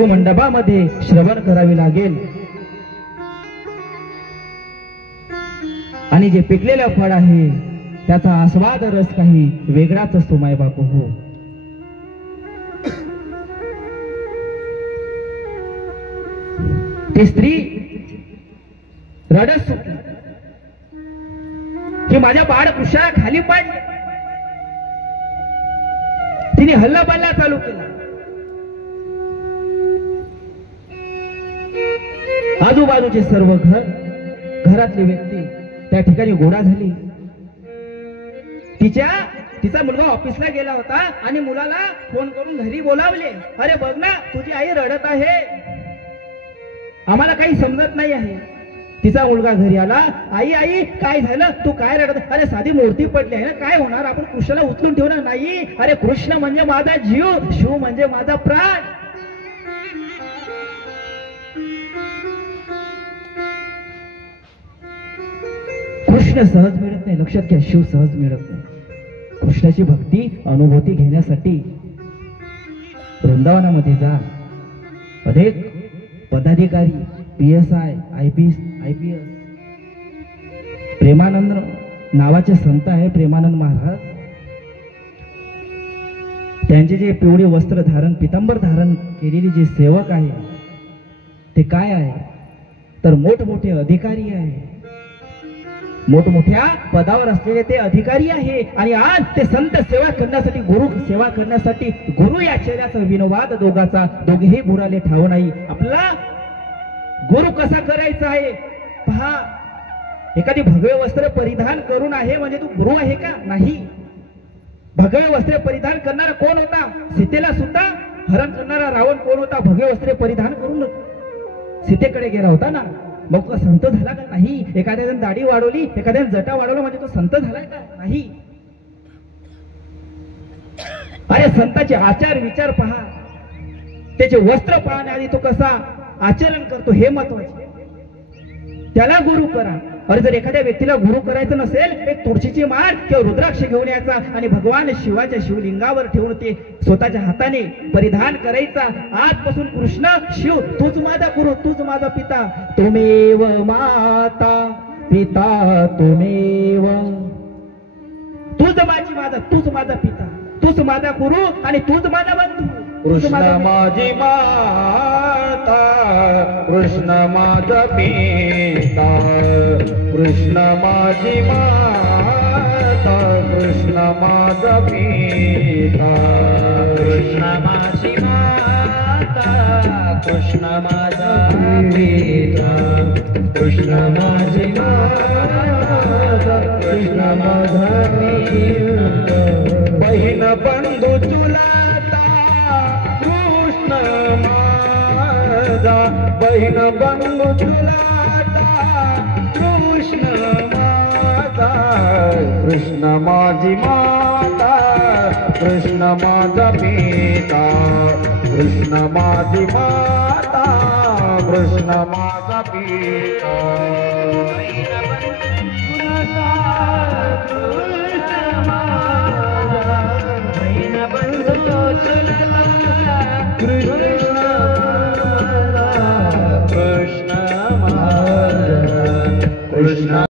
शिवमंडपामध्ये श्रवण करावे लागेल आणि जे पिकलेलं फळ आहे त्याचा आस्वाद रस काही वेगळाच असतो माय बापू हो. ती स्त्री रडत सुटली की माझ्या बाळकृष्णा खाली पडले. तिने हल्ला बल्ला चालू केला. आजूबाजूचे सर्व घरातले व्यक्ती त्या ठिकाणी गोळा झाली. तिचा मुलगा ऑफिसला गेला होता आणि मुलाला फोन करून घरी बोलावले. अरे बघ ना तुझी आई रडत आहे, आम्हाला काही समजत नाही आहे. तिचा मुलगा घरी आला. आई आई काय झालं, तू काय रडत? अरे साधी मूर्ती पडली आहे ना, काय होणार, आपण कृष्णाला उचलून ठेवणार नाही. अरे कृष्ण म्हणजे माझा जीव, शिव म्हणजे माझा प्राण. कृष्ण सहज मिळत नाही, लक्षात घ्या, शिव सहज मिळत नाही. कृष्णाची भक्ती अनुभूती घेण्यासाठी वृंदावनामध्ये जा. अनेक पदाधिकारी, PSI, IPS, प्रेमानंद नावाचे संत आहे, प्रेमानंद महाराज. त्यांचे जे पिवळे वस्त्र धारण, पितांबर धारण केलेले जे सेवक आहे ते काय आहे तर मोठमोठे अधिकारी आहे, मोठमोठ्या पदावर असलेले ते अधिकारी आहे. आणि आज ते संत सेवा करण्यासाठी, गुरु सेवा करण्यासाठी, गुरु या चेहऱ्याचा विनोवाद दोघाचा, दोघेही बुराले ठाव नाही. आपला गुरु कसा करायचा आहे पहा. एखादी भगवे वस्त्र परिधान करून आहे म्हणजे तू गुरु आहे का? नाही. भगवे वस्त्र परिधान करणारा कोण होता? सीतेला सुद्धा हरण करणारा रावण कोण होता? भगवे वस्त्रे परिधान करून सीतेकडे गेला होता ना. मग तो संत झाला का? नाही. एखाद्याने दाढी वाढवली, एखाद्याने जटा वाढवला म्हणजे तो संत झालाय का? नाही. अरे संताचे आचार विचार पहा, त्याचे वस्त्र पाहण्याआधी तो कसा आचरण करतो हे महत्वाचे. त्याला गुरु करा. अरे जर एखाद्या व्यक्तीला गुरु करायचं नसेल, एक तुळशीची माळ किंवा रुद्राक्ष घेऊन यायचा आणि भगवान शिवाच्या शिवलिंगावर ठेवून ते स्वतःच्या हाताने परिधान करायचा. आजपासून कृष्ण शिव तूच माझा गुरु, तूच माझा पिता. तुमेव माता पिता तुमेव, तूच माझी माझा, तूच माझा पिता, तूच माझा गुरु आणि तूच माझा बंधू. कृष्ण माझी माता, कृष्ण माझा पिता, कृष्ण माझी माता, कृष्ण माझा पिता, कृष्ण माझी माता, कृष्ण माझा पिता, कृष्ण माझी माता, कृष्ण माझा पिता. बहीण बंधू चुलता कृष्ण माझा, बहीण बंधू चुलता कृष्ण माझा. कृष्ण माझी माता, कृष्ण माझा पिता, कृष्ण माझी माता, कृष्ण माझा पिता. बहीण बंधू चुलता,